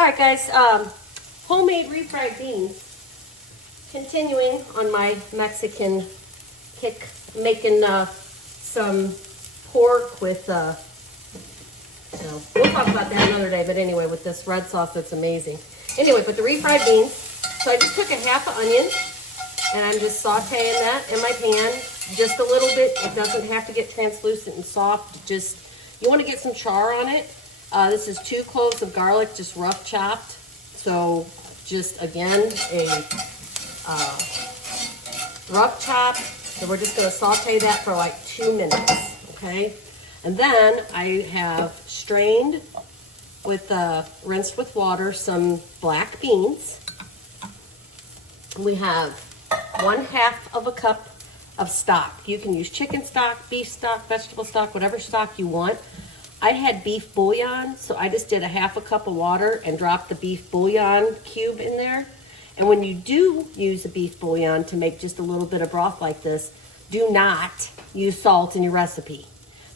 All right, guys, homemade refried beans. Continuing on my Mexican kick, making some pork with, we'll talk about that another day, but anyway, with this red sauce, that's amazing. Anyway, with the refried beans, so I just took a half an onion, and I'm just sauteing that in my pan, just a little bit. It doesn't have to get translucent and soft, just, you want to get some char on it. This is 2 cloves of garlic, just rough chopped. So just, again, a rough chop. So we're just going to saute that for like 2 minutes, okay? And then I have strained with, rinsed with water, some black beans. We have 1/2 of a cup of stock. You can use chicken stock, beef stock, vegetable stock, whatever stock you want. I had beef bouillon, so I just did a 1/2 cup of water and dropped the beef bouillon cube in there. And when you do use a beef bouillon to make just a little bit of broth like this, do not use salt in your recipe,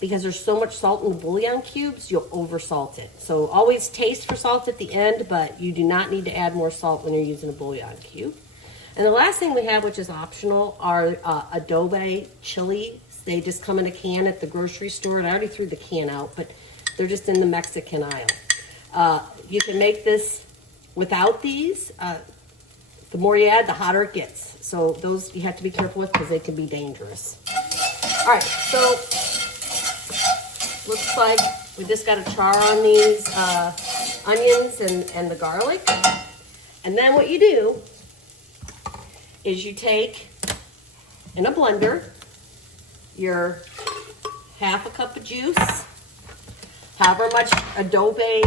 because there's so much salt in the bouillon cubes, you'll over salt it. So always taste for salt at the end, but you do not need to add more salt when you're using a bouillon cube. And the last thing we have, which is optional, are adobe chili. They just come in a can at the grocery store, and I already threw the can out, but they're just in the Mexican aisle. You can make this without these. The more you add, the hotter it gets. So those you have to be careful with because they can be dangerous. All right, so looks like we just got to char on these onions and the garlic. And then what you do is you take in a blender your 1/2 cup of juice, however much adobe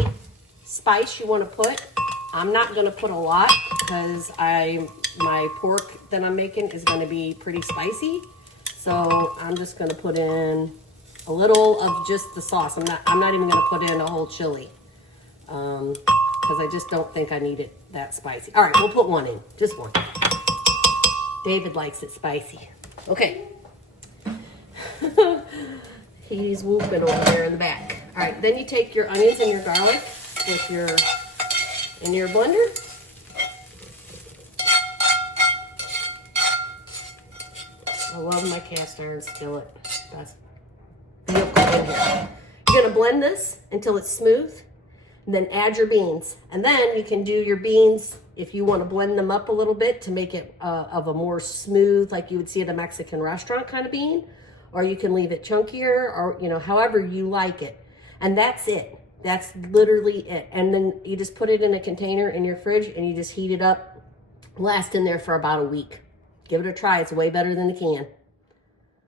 spice you want to put. I'm not going to put a lot because my pork that I'm making is going to be pretty spicy. So I'm just going to put in a little of just the sauce. I'm not even going to put in a whole chili because I just don't think I need it that spicy. All right, we'll put one in, just one. David likes it spicy. Okay. He's whooping over there in the back. All right, then you take your onions and your garlic in your blender. I love my cast iron skillet. That's beautiful in here. You're gonna blend this until it's smooth, and then add your beans. And then you can do your beans if you want to blend them up a little bit to make it of a more smooth, like you would see at a Mexican restaurant kind of bean, or you can leave it chunkier, or however you like it. And that's it. That's literally it. And then you just put it in a container in your fridge and you just heat it up, last in there for about a week. Give it a try. It's way better than the can.